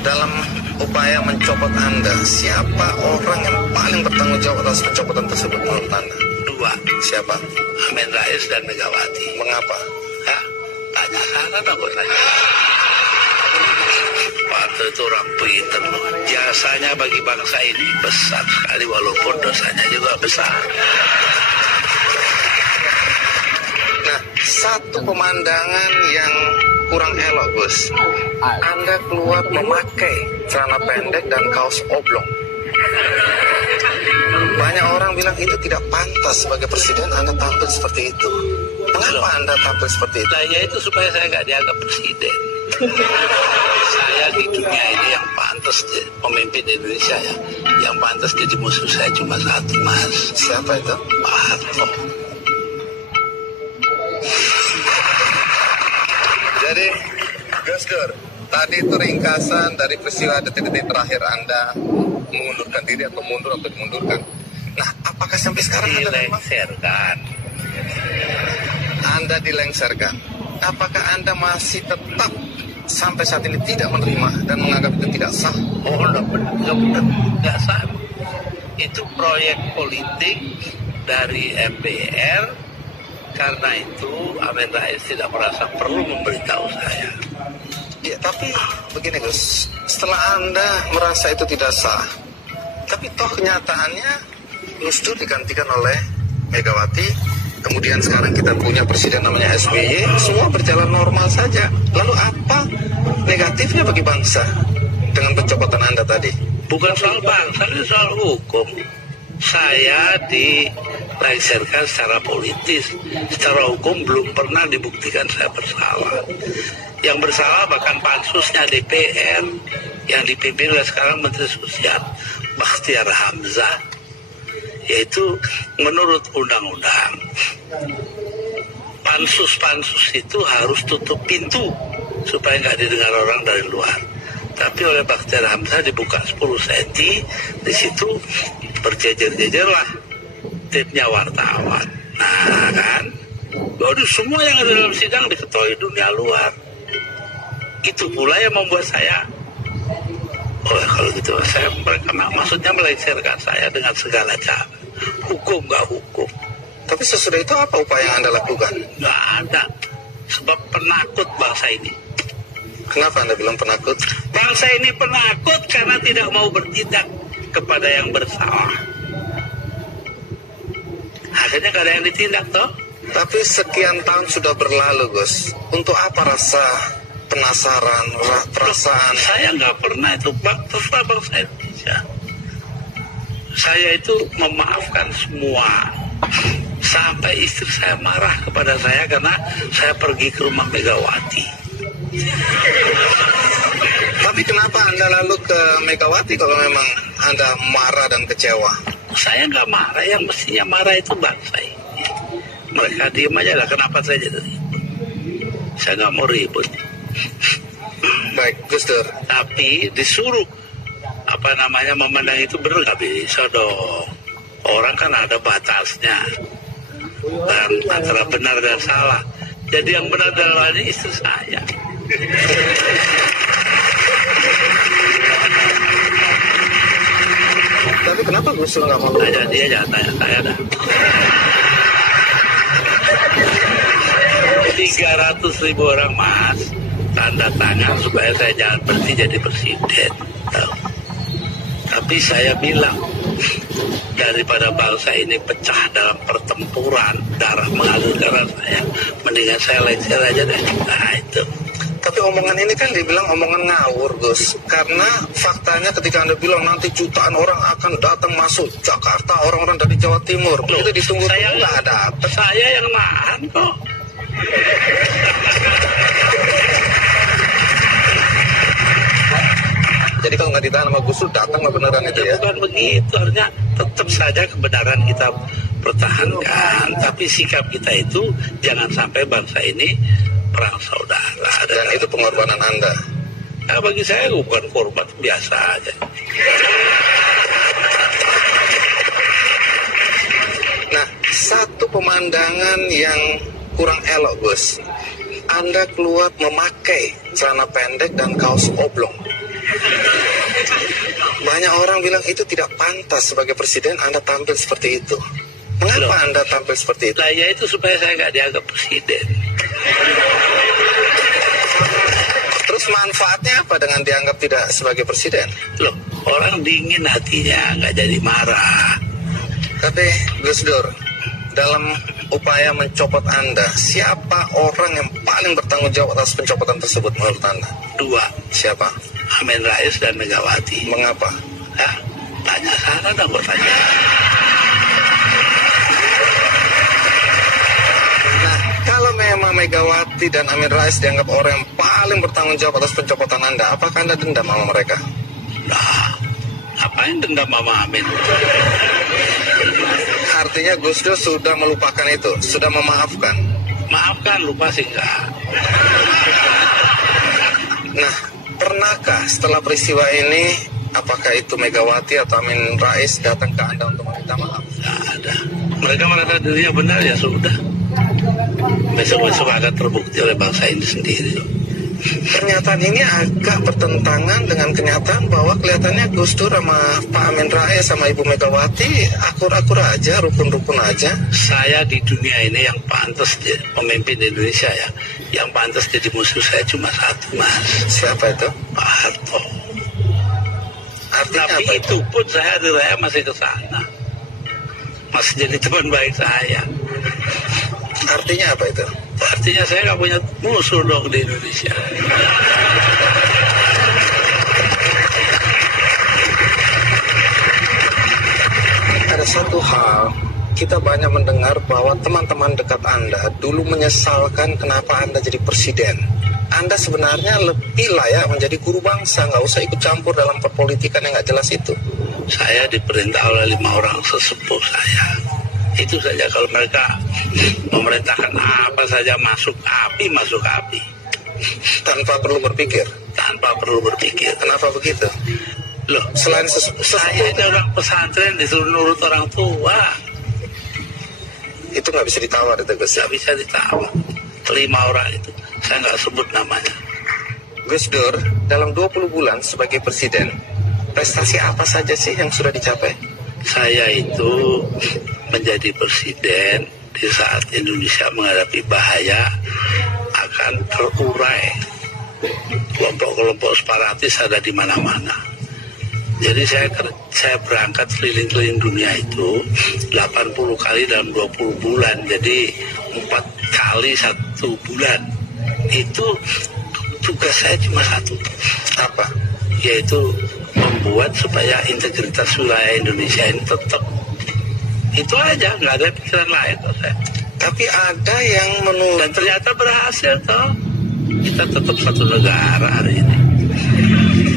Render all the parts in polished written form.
dalam upaya mencopot Anda, siapa orang yang paling bertanggung jawab atas pencopotan tersebut menurut Anda? Dua. Siapa? Amin Rais dan Megawati. Mengapa? Ya, tanya sana aku tanya. Waktu itu orang pinter loh. Jasanya bagi bangsa ini besar sekali walaupun dosanya juga besar. Nah, satu pemandangan yang kurang elok, Gus. Anda keluar memakai celana pendek dan kaos oblong. Banyak orang bilang itu tidak pantas sebagai presiden Anda tampil seperti itu. Mengapa Anda tampil seperti itu? Nah, ya itu supaya saya nggak dianggap presiden. Saya di dunia ini yang pantas pemimpin Indonesia ya. Yang pantas jadi musuh saya cuma satu, Mas. Siapa itu? Pak Harto. Jadi, Gus Dur, tadi itu ringkasan dari peristiwa detik-detik terakhir Anda mengundurkan diri atau mundur atau dimundurkan. Nah, apakah sampai sekarang Dilengsarkan. Anda dilengsarkan? Apakah Anda masih tetap sampai saat ini tidak menerima dan menganggap itu tidak sah? Oh, nggak sah. Itu proyek politik dari MPR. Karena itu Amin Rais tidak merasa perlu memberitahu saya. Ya, tapi begini Gus, setelah Anda merasa itu tidak sah, tapi toh kenyataannya Gus Dur digantikan oleh Megawati, kemudian sekarang kita punya presiden namanya SBY, semua berjalan normal saja. Lalu apa negatifnya bagi bangsa dengan pencopotan Anda tadi? Bukan soal bangsa, ini soal hukum. Saya dilengsarkan secara politis, secara hukum belum pernah dibuktikan saya bersalah. Yang bersalah bahkan pansusnya DPR yang dipimpin oleh sekarang Menteri Sosial Bakhtiar Hamzah, yaitu menurut undang-undang pansus itu harus tutup pintu supaya nggak didengar orang dari luar. Tapi oleh Bakhtiar Hamzah dibuka 10 cm, di situ berjejer-jejerlah tipnya wartawan. Nah kan, waduh, semua yang ada dalam sidang diketahui dunia luar. Itu pula yang membuat saya, oh kalau gitu saya mereka maksudnya melengsarkan saya dengan segala cara. Hukum nggak hukum. Tapi sesudah itu apa upaya yang Anda lakukan? Nggak ada, sebab penakut bangsa ini. Kenapa Anda bilang penakut? Bangsa ini penakut karena tidak mau bertindak kepada yang bersalah. Akhirnya gak ada yang ditindak toh. Tapi sekian tahun sudah berlalu Gus, untuk apa rasa penasaran, perasaan? Saya nggak pernah itu, terserah bangsa Indonesia. Saya itu memaafkan semua. Sampai istri saya marah kepada saya karena saya pergi ke rumah Megawati. Tapi kenapa Anda lalu ke Megawati kalau memang Anda marah dan kecewa? Saya nggak marah, yang mestinya marah itu bangsa ini. Mereka diem aja lah, kenapa saya jadi ribut? Saya nggak mau ribut. Baik, Gus Dur. Tapi disuruh memandang itu benar nggak bisa dong. Orang kan ada batasnya. Dan antara benar dan salah. Jadi yang benar dan salah ini istri saya. Tapi kenapa Gus Dur nggak mau? Tanya dia, jangan tanya saya dah. 300.000 orang Mas tanda tangan supaya saya jangan berhenti jadi presiden. Tapi saya bilang, daripada bangsa ini pecah dalam pertempuran, darah mengalir darah saya, mendingan saya lengser aja deh. Nah itu. Tapi omongan ini kan dibilang omongan ngawur Gus, karena faktanya ketika Anda bilang nanti jutaan orang akan datang masuk Jakarta, orang-orang dari Jawa Timur, itu ditunggu saya nggak ada apa. Saya yang nahan kok. Jadi kalau nggak ditahan sama Gus Dur, datang nggak beneran itu ya? Bukan begitu, artinya tetap saja kebenaran kita pertahankan, tapi sikap kita itu jangan sampai bangsa ini perang saudara. Dan itu pengorbanan Anda? Nah, bagi saya bukan korban, biasa aja. Nah, satu pemandangan yang kurang elok Gus, Anda keluar memakai celana pendek dan kaos oblong. Banyak orang bilang itu tidak pantas sebagai presiden Anda tampil seperti itu. Mengapa Anda tampil seperti itu? Lah ya itu supaya saya nggak dianggap presiden. Terus manfaatnya apa dengan dianggap tidak sebagai presiden? Loh, orang dingin hatinya, nggak jadi marah. Tapi Gus Dur, dalam upaya mencopot Anda, siapa orang yang paling bertanggung jawab atas pencopotan tersebut menurut Anda? Dua. Siapa? Amin Rais dan Megawati. Mengapa? Nah, tanya sana dong kok tanya. Nah, kalau memang Megawati dan Amin Rais dianggap orang yang paling bertanggung jawab atas pencopotan Anda, apakah Anda dendam sama mereka? Nah, ngapain dendam sama Amin? Artinya Gus Dur sudah melupakan itu, sudah memaafkan. Maafkan, lupa sih enggak. Nah, pernahkah setelah peristiwa ini, apakah itu Megawati atau Amin Rais datang ke Anda untuk meminta maaf? Nggak ada. Mereka merasa dirinya benar, ya sudah. Besok-besok akan terbukti oleh bangsa ini sendiri. Pernyataan ini agak bertentangan dengan kenyataan bahwa kelihatannya Gus Dur sama Pak Amin Rais sama Ibu Megawati akur-akur aja, rukun-rukun aja. Saya di dunia ini yang pantas pemimpin Indonesia ya, yang pantas jadi musuh saya cuma satu, Mas. Siapa itu? Pak Harto. Artinya Tapi apa itu pun saya hari raya masih ke sana, masih jadi teman baik saya. Artinya apa itu? Artinya saya nggak punya musuh dong di Indonesia. Ada satu hal, kita banyak mendengar bahwa teman-teman dekat Anda dulu menyesalkan kenapa Anda jadi presiden. Anda sebenarnya lebih layak menjadi guru bangsa, nggak usah ikut campur dalam perpolitikan yang nggak jelas itu. Saya diperintah oleh 5 orang sesepuh saya. Itu saja, kalau mereka memerintahkan apa saja masuk api. Tanpa perlu berpikir. Tanpa perlu berpikir. Kenapa begitu? Loh, Selain saya ini orang pesantren disuruh nurut orang tua. itu nggak bisa ditawar itu Gus. Nggak bisa ditawar. 5 orang itu, saya nggak sebut namanya. Gus Dur, dalam 20 bulan sebagai presiden, prestasi apa saja sih yang sudah dicapai? Saya itu menjadi presiden di saat Indonesia menghadapi bahaya akan terurai. Kelompok-kelompok separatis ada di mana-mana. Jadi saya berangkat keliling-keliling dunia itu 80 kali dalam 20 bulan. Jadi 4 kali 1 bulan. Itu tugas saya cuma satu. Apa? Yaitu membuat supaya integritas wilayah Indonesia ini tetap. Itu aja, nggak ada pikiran lain kok saya. Tapi ada yang Dan ternyata berhasil toh. Kita tetap satu negara hari ini.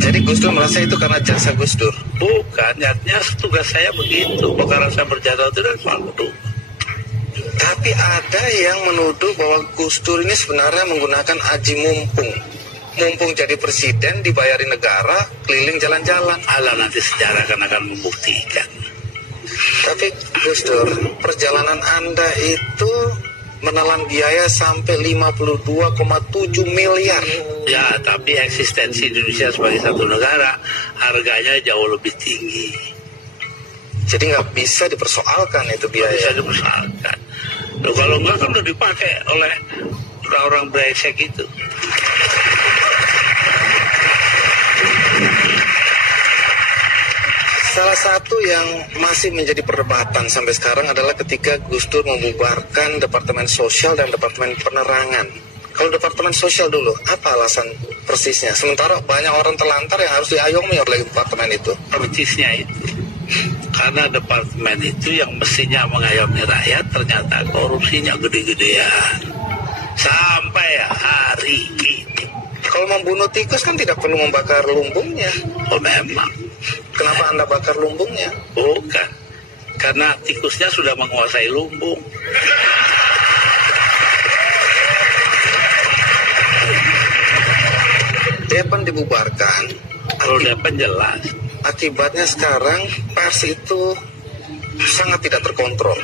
Jadi Gus Dur merasa itu karena jasa Gus Dur? Bukan, nyatanya tugas saya begitu. Karena saya berjadwal tidak selalu. Tapi ada yang menuduh bahwa Gus Dur ini sebenarnya menggunakan aji mumpung. Mumpung jadi presiden, dibayari negara, keliling jalan-jalan. Alah, nanti sejarah akan membuktikan. Tapi Gus Dur, perjalanan Anda itu menelan biaya sampai 52,7 miliar. Ya, tapi eksistensi Indonesia sebagai satu negara, harganya jauh lebih tinggi. Jadi nggak bisa dipersoalkan itu biaya. Bisa dipersoalkan. Loh, kalau enggak kan udah dipakai oleh orang-orang brengsek itu. Salah satu yang masih menjadi perdebatan sampai sekarang adalah ketika Gus Dur membubarkan Departemen Sosial dan Departemen Penerangan. Kalau Departemen Sosial dulu, apa alasan persisnya? Sementara banyak orang terlantar yang harus diayomi oleh departemen itu. Persisnya itu. Karena departemen itu yang mestinya mengayomi rakyat, ternyata korupsinya gede-gedean. Sampai hari ini. Kalau membunuh tikus kan tidak perlu membakar lumbungnya. Oh memang. Kenapa Anda bakar lumbungnya? Bukan. Karena tikusnya sudah menguasai lumbung. Depan dibubarkan. Kalau Depan jelas. Akibatnya sekarang pers itu sangat tidak terkontrol.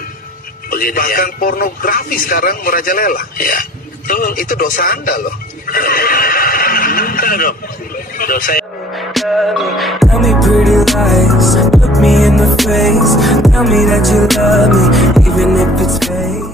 Begini Bahkan ya. pornografi sekarang merajalela. Ya, betul. Itu dosa Anda loh. Enggak dong. Dosa Tell me pretty lies, look me in the face. Tell me that you love me, even if it's fake.